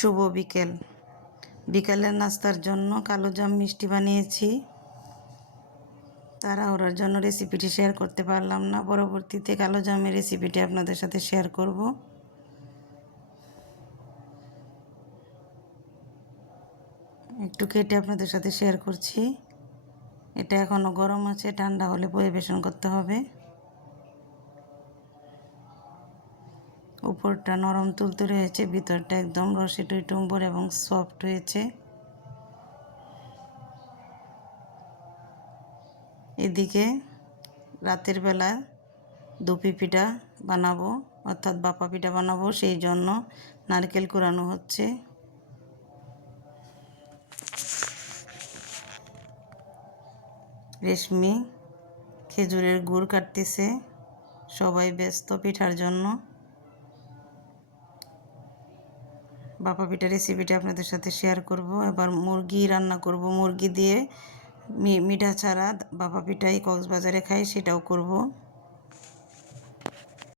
শুভ বিকেল। বিকালের নাস্তার জন্য কালোজাম মিষ্টি বানিয়েছি। তাড়াহুড়োর জন্য রেসিপিটি শেয়ার করতে পারলাম না। পরবর্তীতে কালোজামের রেসিপিটি আপনাদের সাথে শেয়ার করব। একটু কেটে আপনাদের সাথে শেয়ার করছি। এটা এখনও গরম আছে, ঠান্ডা হলে পরিবেশন করতে হবে। উপরটা নরম তুলতুলে হয়েছে, ভিতরটা একদম রসে টইটুম্বর এবং সফট হয়েছে। এদিকে রাতের বেলা দুপি পিঠা বানাবো, অর্থাৎ বাপা পিঠা বানাবো, সেই জন্য নারকেল কুড়ানো হচ্ছে। রেশমি খেজুরের গুড় কাটতেছে, সবাই ব্যস্ত পিঠার জন্য। বাপা পিঠা রেসিপিটা আপনাদের সাথে শেয়ার করব। এবার মুরগি রান্না করব, মুরগি দিয়ে মিঠা ছাড়া বাপা পিঠাই কক্সবাজারে খাই, সেটাও করব।